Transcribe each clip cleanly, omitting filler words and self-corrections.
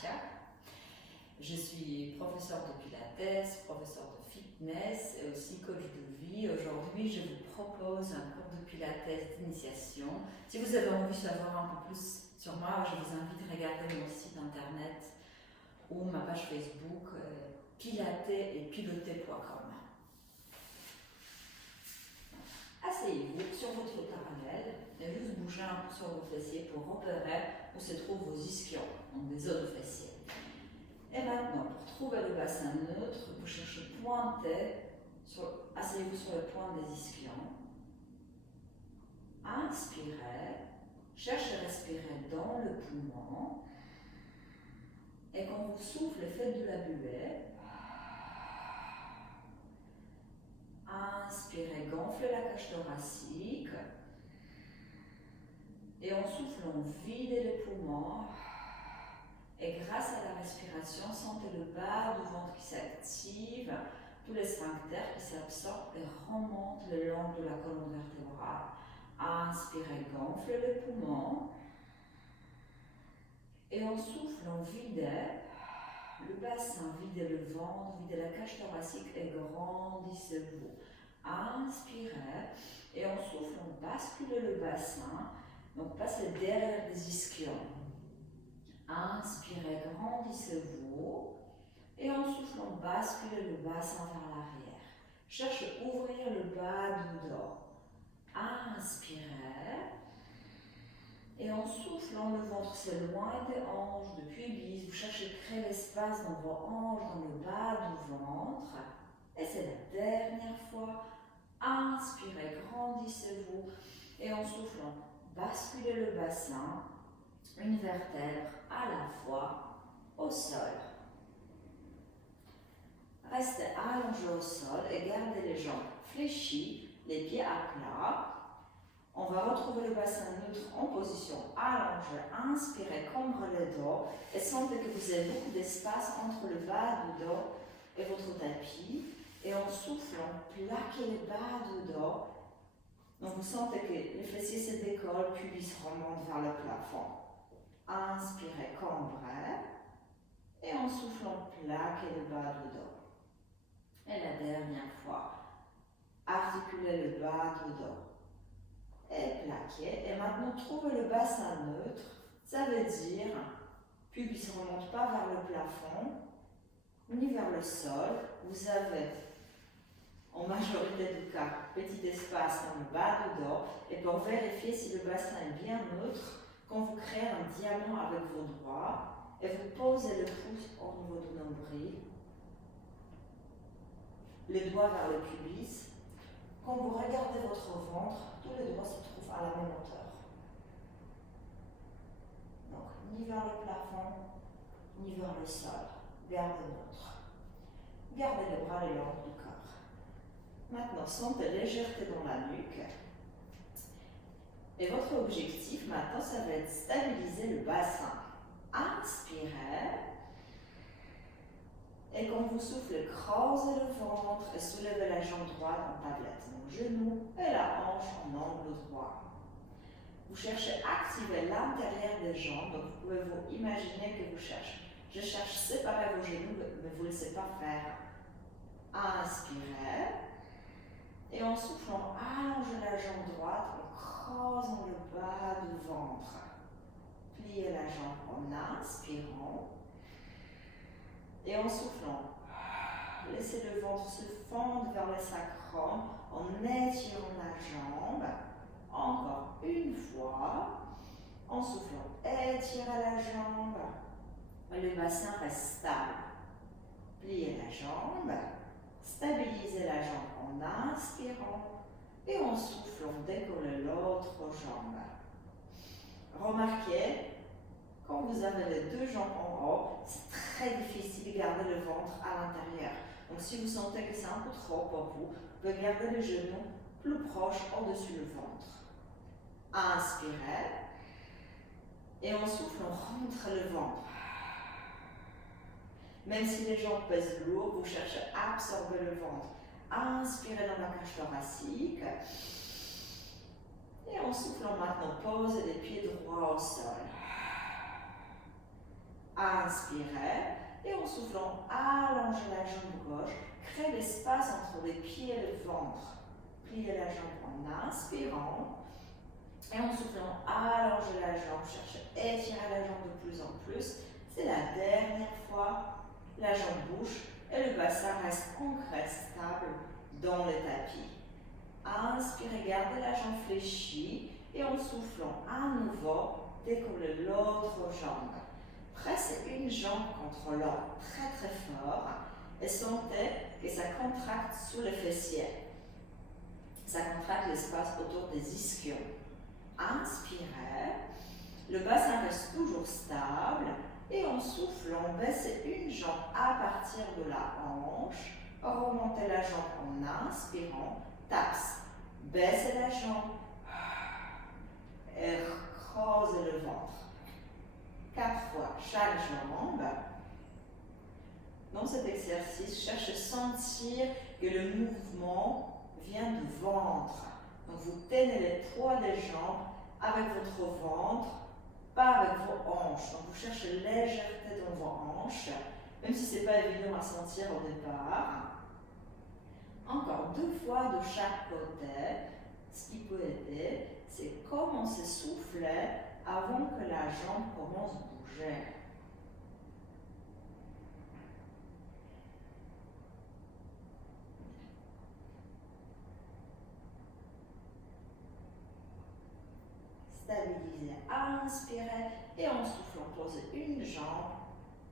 Katia. Je suis professeure de pilates, professeure de fitness et aussi coach de vie. Aujourd'hui, je vous propose un cours de pilates d'initiation. Si vous avez envie de savoir un peu plus sur moi, je vous invite à regarder mon site internet ou ma page Facebook pilatesetpiloter.com. Asseyez-vous sur votre parallèle et juste bougez un peu sur vos fessiers pour repérer où se trouvent vos ischions, donc des os de fessiers. Et maintenant, pour trouver le bassin neutre, vous cherchez asseyez-vous sur le point des ischions. Inspirez, cherchez à respirer dans le poumon. Et quand vous soufflez, faites de la buée. Inspirez, gonflez la cage thoracique. Et en soufflant, videz les poumons. Et grâce à la respiration, sentez le bas du ventre qui s'active, tous les sphincters qui s'absorbent et remontent le long de la colonne vertébrale. Inspirez, gonflez les poumons. Et en soufflant, videz le bassin, videz le ventre, videz la cage thoracique et grandissez-vous. Inspirez et en soufflant, basculez le bassin, donc passez derrière les ischions. Inspirez, grandissez-vous et en soufflant, basculez le bassin vers l'arrière. Cherchez à ouvrir le bas du dos. Inspirez et en soufflant, le ventre s'éloigne des hanches, du pubis. Vous cherchez à créer l'espace dans vos hanches, dans le bas du ventre. Et c'est la dernière fois. Inspirez, grandissez-vous et en soufflant, basculez le bassin, une vertèbre à la fois, au sol. Restez allongé au sol et gardez les jambes fléchies, les pieds à plat. On va retrouver le bassin neutre en position allongée. Inspirez, cambrez le dos et sentez que vous avez beaucoup d'espace entre le bas du dos et votre tapis. Et en soufflant, plaquez le bas du dos. Donc vous sentez que les fessiers se décollent, pubis remonte vers le plafond. Inspirez, cambrez. Et en soufflant, plaquez le bas du dos. Et la dernière fois, articulez le bas du dos. Et plaquez. Et maintenant, trouvez le bassin neutre. Ça veut dire, pubis ne remonte pas vers le plafond, ni vers le sol. Vous avez, en majorité du cas, petit espace dans le bas du dos. Et pour vérifier si le bassin est bien neutre, quand vous créez un diamant avec vos doigts, et vous posez le pouce au niveau du nombril, les doigts vers le pubis. Quand vous regardez votre ventre, tous les doigts se trouvent à la même hauteur. Donc, ni vers le plafond, ni vers le sol. Gardez neutre. Gardez les bras le long du corps. Maintenant, sentez légèreté dans la nuque. Et votre objectif maintenant, ça va être stabiliser le bassin. Inspirez. Et quand vous soufflez, creusez le ventre et soulevez la jambe droite en tablette. Donc, genou et la hanche en angle droit. Vous cherchez à activer l'intérieur des jambes. Donc, vous pouvez vous imaginer que vous cherchez. Je cherche à séparer vos genoux, mais vous ne le savez pas faire. Inspirez. Et en soufflant, allongez la jambe droite en creusant le bas du ventre. Pliez la jambe en inspirant. Et en soufflant, laissez le ventre se fendre vers le sacrum en étirant la jambe. Encore une fois. En soufflant, étirez la jambe. Le bassin reste stable. Pliez la jambe. Stabilisez la jambe en inspirant. Et en soufflant, décollez l'autre jambe. Remarquez, quand vous avez les deux jambes en haut, c'est très difficile de garder le ventre à l'intérieur. Donc si vous sentez que c'est un peu trop pour vous, vous pouvez garder les genoux plus proches au-dessus du ventre. Inspirez. Et en soufflant, rentrez le ventre. Même si les jambes pèsent lourd, vous cherchez à absorber le ventre. Inspirez dans la cage thoracique. Et en soufflant maintenant, posez les pieds droits au sol. Inspirez. Et en soufflant, allongez la jambe gauche. Créez l'espace entre les pieds et le ventre. Pliez la jambe en inspirant. Et en soufflant, allongez la jambe. Cherchez à étirer la jambe de plus en plus. C'est la dernière fois. La jambe bouge et le bassin reste ancré, stable dans le tapis. Inspirez, gardez la jambe fléchie. Et en soufflant à nouveau, décollez l'autre jambe. Pressez une jambe contre l'autre très très fort et sentez que ça contracte sous les fessiers. Ça contracte l'espace autour des ischions. Inspirez, le bassin reste toujours stable et en soufflant, baissez une jambe à partir de la hanche. Remontez la jambe en inspirant, taps, baissez la jambe et creusez le ventre. 4 fois chaque jambe. Dans cet exercice, cherchez à sentir que le mouvement vient du ventre. Donc vous tenez le poids des jambes avec votre ventre, pas avec vos hanches. Donc vous cherchez légèreté dans vos hanches, même si ce n'est pas évident à sentir au départ. Encore 2 fois de chaque côté. Ce qui peut aider, c'est commencer à souffler avant que la jambe commence à bouger. Stabilisez, inspirez et en soufflant, posez une jambe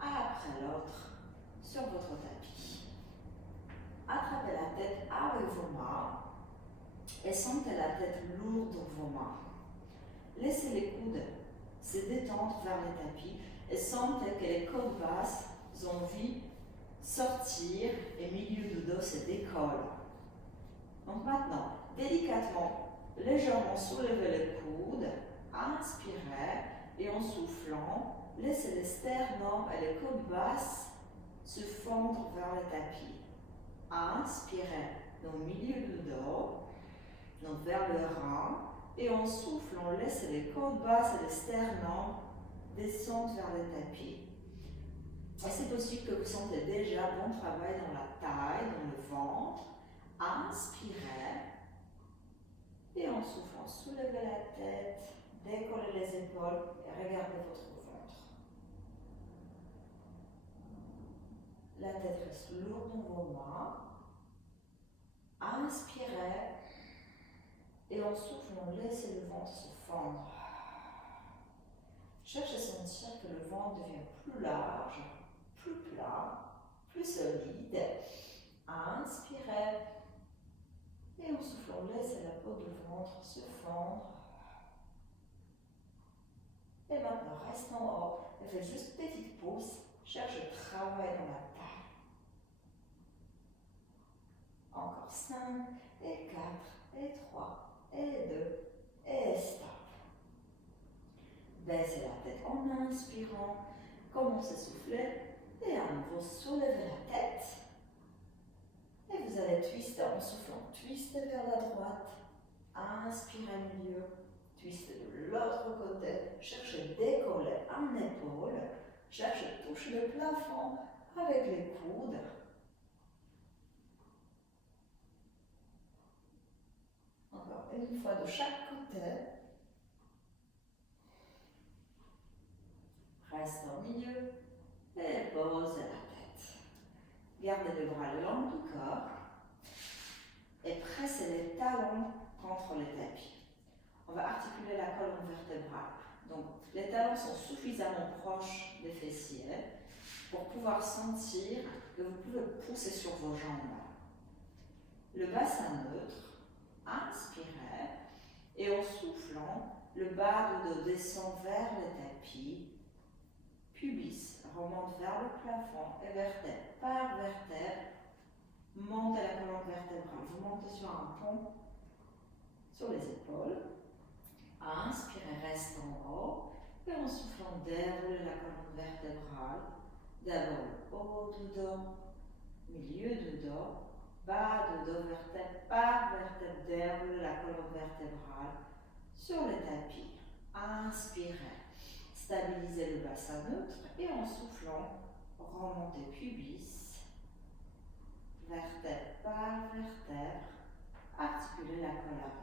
après l'autre sur votre tapis. Attrapez la tête avec vos mains et sentez la tête lourde dans vos mains. Laissez les coudes se détendre vers le tapis et sentez que les côtes basses ont envie de sortir et le milieu du dos se décolle. Donc maintenant, délicatement, légèrement soulevez les coudes, inspirez et en soufflant, laissez les sternums et les côtes basses se fondre vers le tapis. Inspirez dans le milieu du dos, donc vers le rein, et en soufflant, laissez les côtes basses et les sternums descendre vers le tapis. Et c'est possible que vous sentez déjà bon travail dans la taille, dans le ventre. Inspirez. Et en soufflant, soulevez la tête, décollez les épaules et regardez votre ventre. La tête reste lourde dans vos mains. Inspirez. Et en soufflant, laissez le ventre se fendre. Cherchez à sentir que le ventre devient plus large, plus plat, plus solide. Inspirez. Et en soufflant, laissez la peau du ventre se fendre. Et maintenant, restez en haut et faites juste petite pause. Cherchez à travailler dans la taille. Encore 5, et 4, et 3, et 2, et stop. Baissez la tête en inspirant. Commencez à souffler. Et à nouveau, soulevez la tête. Et vous allez twister en soufflant. Twistez vers la droite. Inspirez au milieu. Twistez de l'autre côté. Cherchez à décoller un épaule. Cherchez à toucher le plafond avec les coudes. Encore une fois de chaque côté. Restez au milieu. Et posez la tête. Gardez les bras le long du corps et pressez les talons contre le tapis. On va articuler la colonne vertébrale. Donc, les talons sont suffisamment proches des fessiers pour pouvoir sentir que vous pouvez pousser sur vos jambes. Le bassin neutre, inspirez et en soufflant, le bas du dos descend vers le tapis. Pubis remonte vers le plafond et vertèbre par vertèbre, montez la colonne vertébrale. Vous montez sur un pont sur les épaules. Inspirez, restez en haut et en soufflant, déroulez la colonne vertébrale. D'abord le haut du dos, milieu du dos, bas du dos, vertèbre par vertèbre, déroulez la colonne vertébrale sur le tapis. Inspirez. stabiliser le bassin neutre et en soufflant, remonter pubis, vertèbre par vertèbre, articuler la colonne.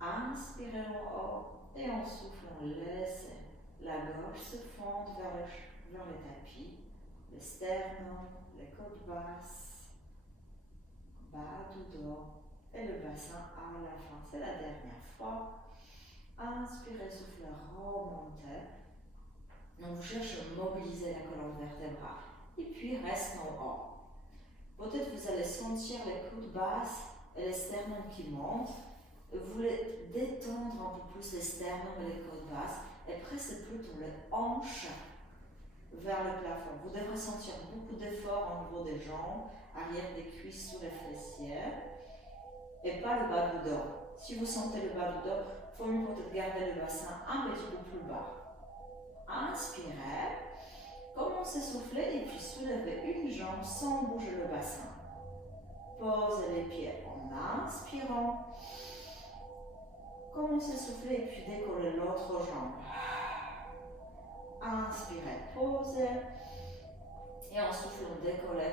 Inspirez en haut et en soufflant, laissez la gorge se fendre vers le tapis, le sternum, les côtes basses, bas du dos et le bassin à la fin. C'est la dernière fois. Inspirez, soufflez, remontez. Donc vous cherchez à mobiliser la colonne vertébrale. Et puis reste en haut. Peut-être vous allez sentir les côtes basses et les sternums qui montent. Vous voulez détendre un peu plus les sternums et les côtes basses et pressez plutôt les hanches vers le plafond. Vous devrez sentir beaucoup d'efforts au niveau des jambes, arrière des cuisses sous les fessiers et pas le bas du dos. Si vous sentez le bas du dos, il faut mieux peut-être garder le bassin un petit peu plus bas. Inspirez, commencez à souffler et puis soulevez une jambe sans bouger le bassin. Posez les pieds en inspirant. Commencez à souffler et puis décollez l'autre jambe. Inspirez, posez. Et en soufflant, décollez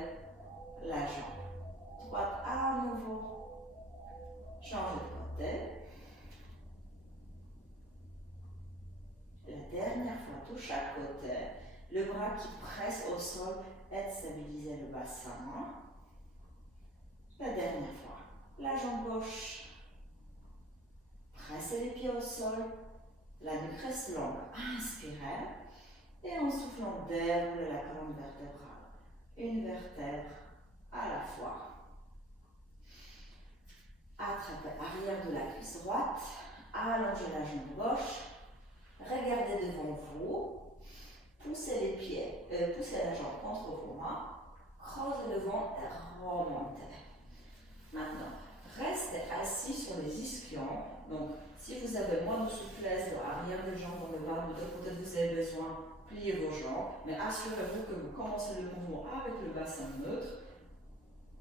la jambe. Droite à nouveau. Changez de côté. La dernière fois, de chaque côté, le bras qui presse au sol aide à stabiliser le bassin. La dernière fois, la jambe gauche. Pressez les pieds au sol, la nuque reste longue. Inspirez et en soufflant, déroulez la colonne vertébrale. Une vertèbre à la fois. Attrapez arrière de la cuisse droite, allongez la jambe gauche, regardez devant vous, poussez les pieds, poussez la jambe contre vos mains, creusez le ventre et remontez. Maintenant, restez assis sur les ischions. Donc, si vous avez moins de souplesse dans l'arrière des jambes, dans le bas du dos, peut-être vous avez besoin de plier vos jambes, mais assurez-vous que vous commencez le mouvement avec le bassin neutre,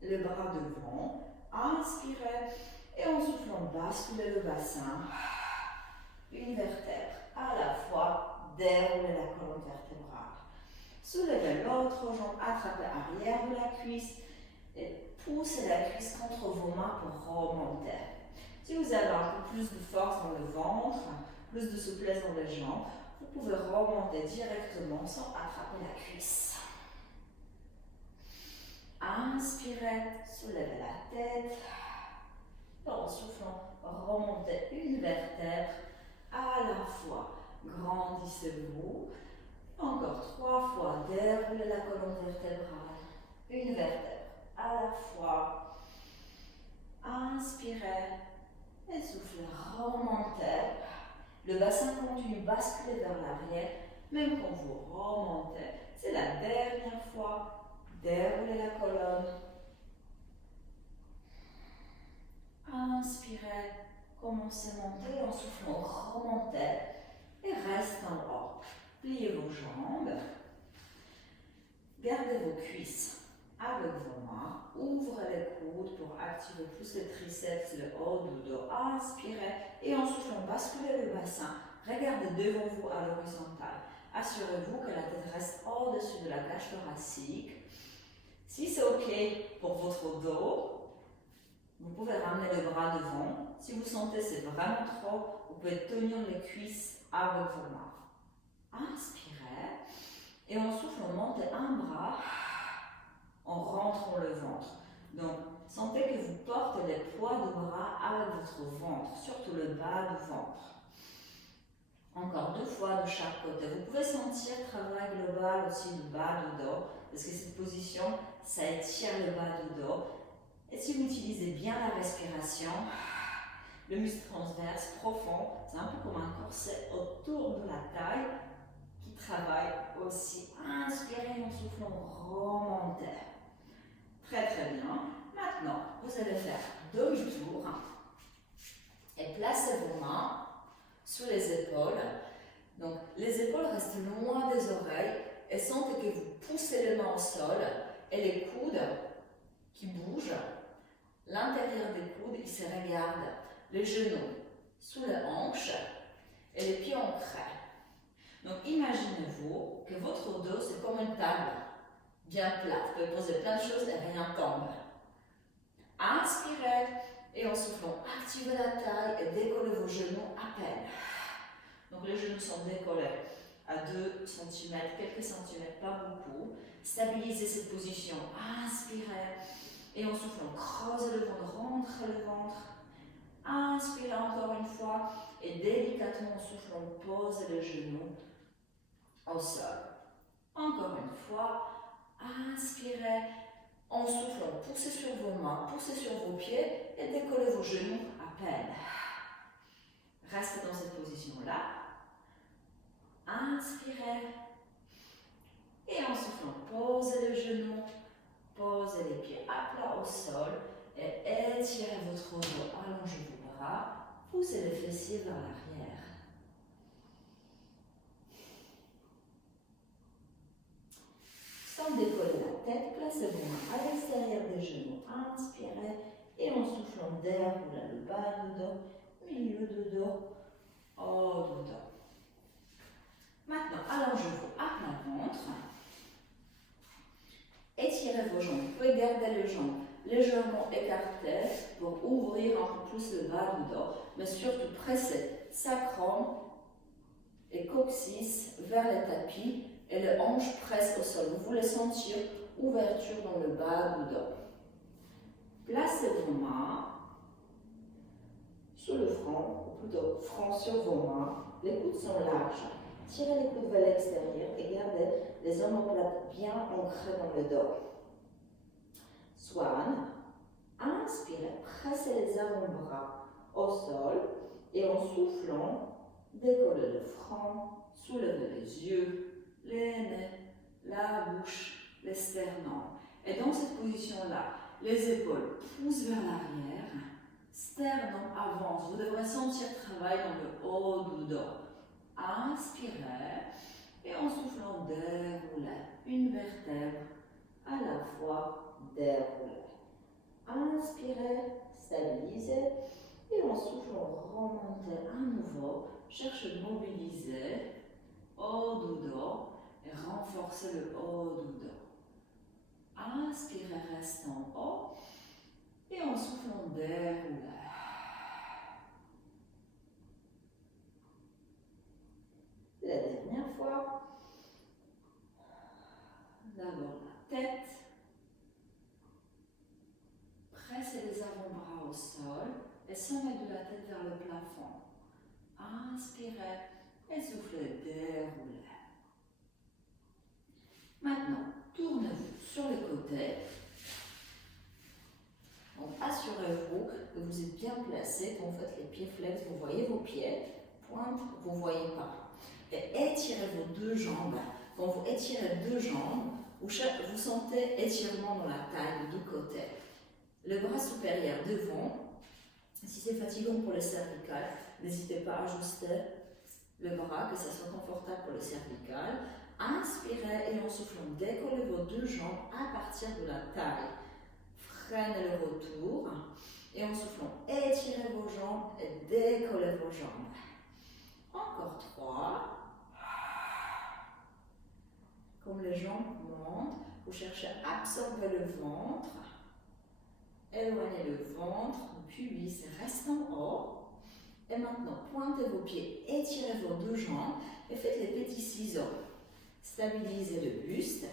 le bras devant. Inspirez et en soufflant, basculez le bassin. Une vertèbre à la fois, déroulez la colonne vertébrale. Soulevez l'autre jambe, attrapez arrière de la cuisse et poussez la cuisse contre vos mains pour remonter. Si vous avez un peu plus de force dans le ventre, plus de souplesse dans les jambes, vous pouvez remonter directement sans attraper la cuisse. Inspirez, soulevez la tête. En soufflant, remontez une vertèbre à la fois. Grandissez-vous. Encore 3 fois, déroulez la colonne vertébrale. Une vertèbre à la fois. Inspirez et soufflez, remontez. Le bassin continue de basculer vers l'arrière, même quand vous remontez. C'est la dernière fois. Déroulez la colonne. Inspirez, commencez à monter en soufflant, remontez et restez en haut. Pliez vos jambes. Gardez vos cuisses avec vos mains. Ouvrez les coudes pour activer plus les triceps, le haut du dos. Inspirez et en soufflant, basculez le bassin. Regardez devant vous à l'horizontale. Assurez-vous que la tête reste au-dessus de la cage thoracique. Si c'est OK pour votre dos, vous pouvez ramener le bras devant. Si vous sentez que c'est vraiment trop, vous pouvez tenir les cuisses avec vos mains. Inspirez et en soufflant, montez un bras en rentrant le ventre. Donc, sentez que vous portez les poids du bras avec votre ventre, surtout le bas du ventre. Encore 2 fois de chaque côté. Vous pouvez sentir travail global aussi du bas du dos, parce que cette position, ça étire le bas du dos. Et si vous utilisez bien la respiration, le muscle transverse profond, c'est un peu comme un corset autour de la taille qui travaille aussi. Inspirez en soufflant, remontez. Très très bien. Maintenant, vous allez faire demi-tour et placez vos mains sous les épaules. Donc, les épaules restent loin des oreilles et sentez que vous poussez les mains au sol et les coudes qui bougent. L'intérieur des coudes, il se regarde. Les genoux sous les hanches et les pieds ancrés. Donc imaginez-vous que votre dos c'est comme une table bien plate. Vous pouvez poser plein de choses et rien tombe. Inspirez et en soufflant, activez la taille et décollez vos genoux à peine. Donc les genoux sont décollés à 2 cm, quelques centimètres, pas beaucoup. Stabilisez cette position. Inspirez et en soufflant, creusez le ventre, rentrez le ventre. Inspirez encore une fois et délicatement en soufflant, posez les genoux au sol. Encore une fois, inspirez en soufflant, poussez sur vos mains, poussez sur vos pieds et décollez vos genoux à peine. Restez dans cette position-là. Inspirez et en soufflant, posez le genou, posez les pieds à plat au sol et étirez votre dos, allongez vos bras, poussez les fessiers vers l'arrière. Sans décoller la tête, placez vos mains à l'extérieur des genoux. Inspirez et en soufflant déroulez le bas du dos, milieu du dos, haut du dos. Maintenant, allongez-vous à plat ventre. Étirez vos jambes. Vous pouvez garder les jambes légèrement écartées pour ouvrir un peu plus le bas du dos, mais surtout pressez sacrum et coccyx vers le tapis et les hanches pressent au sol. Vous voulez sentir ouverture dans le bas du dos. Placez vos mains sous le front, ou plutôt front sur vos mains. Les coudes sont larges. Tirez les coudes vers l'extérieur et gardez les omoplates bien ancrées dans le dos. Swan. Inspirez, pressez les avant-bras au sol et en soufflant, décollez le front, soulevez les yeux, les nez, la bouche, les sternums. Et dans cette position-là, les épaules poussent vers l'arrière, sternum avance. Vous devrez sentir travail dans le haut du dos. Inspirez et en soufflant, déroulez une vertèbre à la fois, déroulez. Inspirez, stabilisez et en soufflant, remontez à nouveau. Cherchez de mobiliser haut du dos et renforcez le haut du dos. Inspirez, restez en haut et en soufflant, déroulez. La dernière fois, d'abord la tête, pressez les avant-bras au sol et sommez de la tête vers le plafond. Inspirez et soufflez, déroulez. Maintenant, tournez-vous sur les côtés. Donc, assurez-vous que vous êtes bien placé. Quand vous faites les pieds flex, vous voyez vos pieds. Pointe, vous ne voyez pas. Et étirez vos deux jambes. Quand vous étirez deux jambes, vous sentez étirement dans la taille du côté. Le bras supérieur devant. Si c'est fatigant pour le cervical, n'hésitez pas à ajuster le bras, que ça soit confortable pour le cervical. Inspirez et en soufflant, décollez vos deux jambes à partir de la taille. Freinez le retour et en soufflant, étirez vos jambes et décollez vos jambes. Encore 3. Comme les jambes montent, vous cherchez à absorber le ventre. Éloignez le ventre, pubis reste en haut. Et maintenant, pointez vos pieds, étirez vos deux jambes et faites les petits ciseaux. Stabilisez le buste.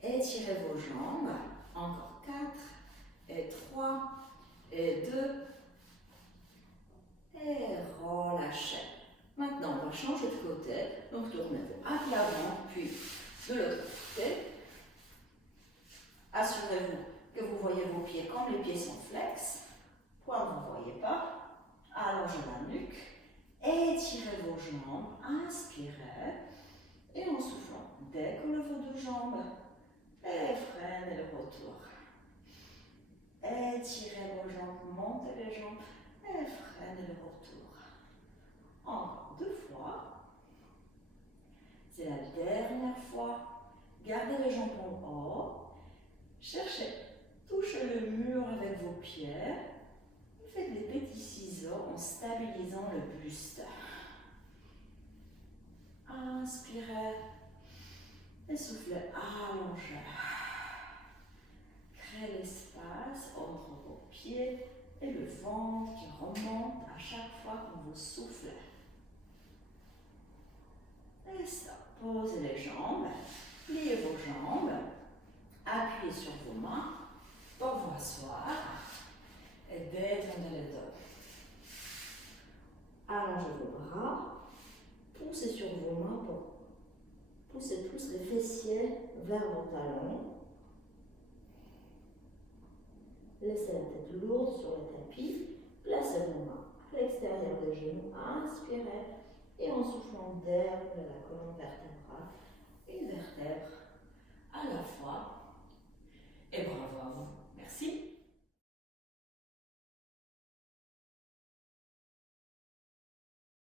Étirez vos jambes. Encore 4 et 3 et 2. Et relâchez. Maintenant, on va changer de côté. Donc, tournez-vous à l'avant, puis de l'autre côté. Assurez-vous que vous voyez vos pieds comme les pieds sont flex. Pointe, vous ne voyez pas. Allongez la nuque. Étirez vos jambes. Inspirez. Et en soufflant, décollez vos deux jambes. Et freinez le retour. Étirez vos jambes, montez les jambes. Et freinez le retour. Encore 2 fois. C'est la dernière fois. Gardez les jambes en haut. Cherchez, touchez le mur avec vos pieds. Faites des petits ciseaux en stabilisant le buste. inspirez. Et soufflez, allongez. Créez l'espace entre vos pieds et le ventre qui remonte à chaque fois que vous soufflez. Et stop. Posez les jambes, pliez vos jambes, appuyez sur vos mains pour vous asseoir et détendez le dos. Allongez vos bras, poussez sur vos mains pour pousser plus les fessiers vers vos talons. Laissez la tête lourde sur le tapis, placez vos mains à l'extérieur des genoux, inspirez et en soufflant d'air de la colonne vertébrale, une vertèbre à la fois. Et bravo à vous. Merci.